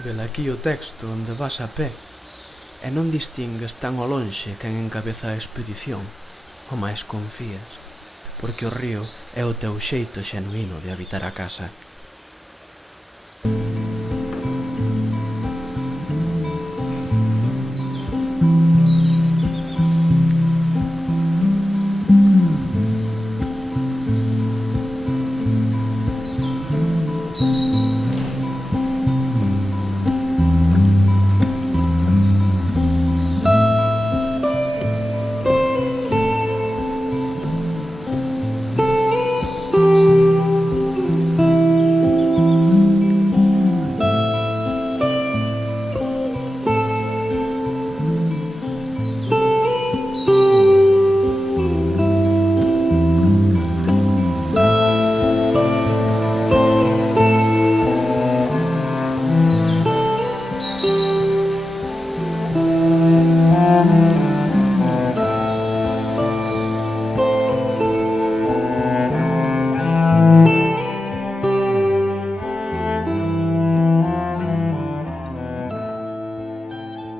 Velaquí o texto onde vas a pé e non distingues tan ao lonxe quen encabeza a expedición, o máis confías, porque o río é o teu xeito xenuíno de habitar a casa.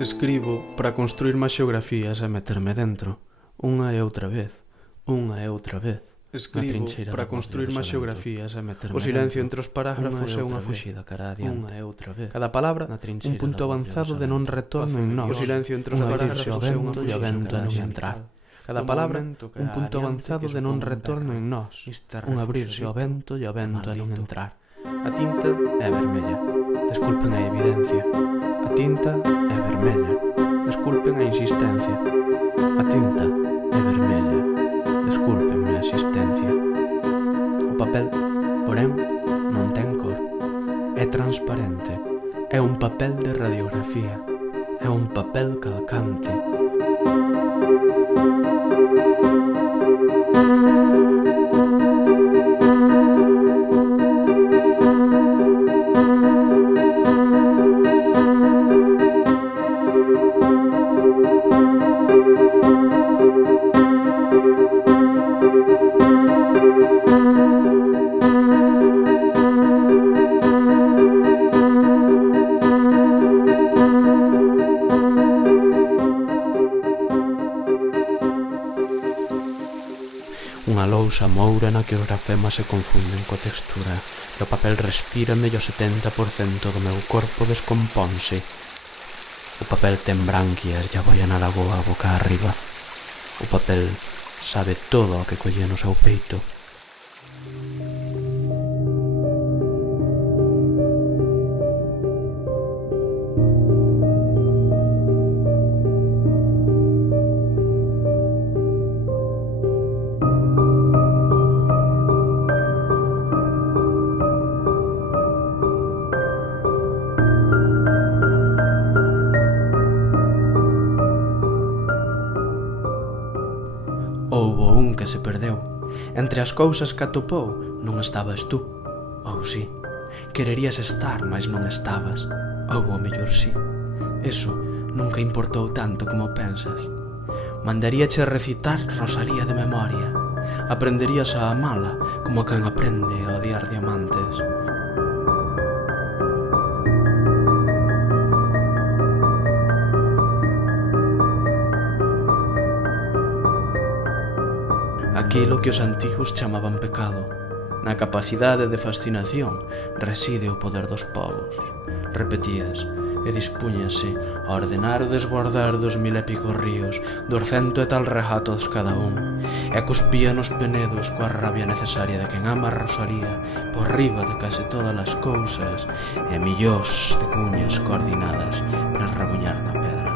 Escribo para construir máis xeografías e meterme dentro, unha e outra vez, unha e outra vez. Escribo para construir máis xeografías e meterme dentro. O silencio entre os parágrafos é unha fuxida cara adiante. Unha e outra vez. Cada palabra, un punto avanzado de non retorno en nós. O silencio entre os parágrafos é unha fuxida cara adiante. Cada palabra, un punto avanzado de non retorno en nós. Un abrirse ao vento e ao vento e non entrar. A tinta é vermella. Desculpen a evidencia. A tinta é vermella. Desculpen a insistencia. A tinta é vermella. Desculpenme a existencia. O papel, porén, non ten cor. É transparente. É un papel de radiografía. É un papel calcante. Unha lousa moura na que os grafemas se confunden coa textura e o papel respira mello 70% do meu corpo descompónse. O papel ten branquias e aboia na lagoa boca arriba. O papel sabe todo o que colle no seu peito. Houbo un que se perdeu. Entre as cousas que atopou non estabas tú. Ou sí. Quererías estar, mas non estabas. Ou ao mellor sí. Eso nunca importou tanto como pensas. Mandaríache recitar Rosalía de memoria. Aprenderías a amala como quen aprende a odiar diamantes. Aquilo que os antigos chamaban pecado. Na capacidade de fascinación reside o poder dos povos. Repetías, e dispúñase a ordenar o desbordar dos 1000 épicos ríos, dos 100 e tal regatos cada un, e cuspía nos penedos coa rabia necesaria de quen ama a Rosalía por riba de case todas as cousas e millóns de cuñas coordinadas para rabuñar na pedra.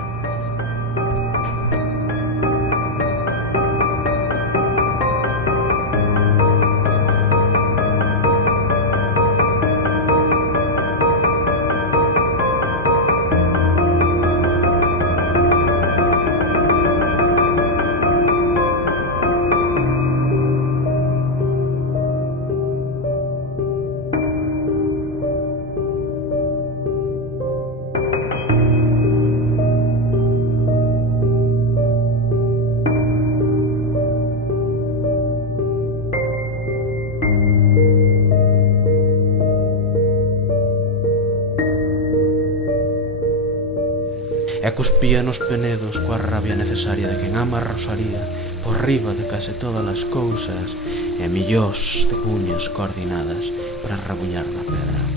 E cuspía nos penedos coa rabia necesaria de quen ama a Rosalía por riba de case todas as cousas e millóns de cuñas coordinadas para rabuñar na pedra.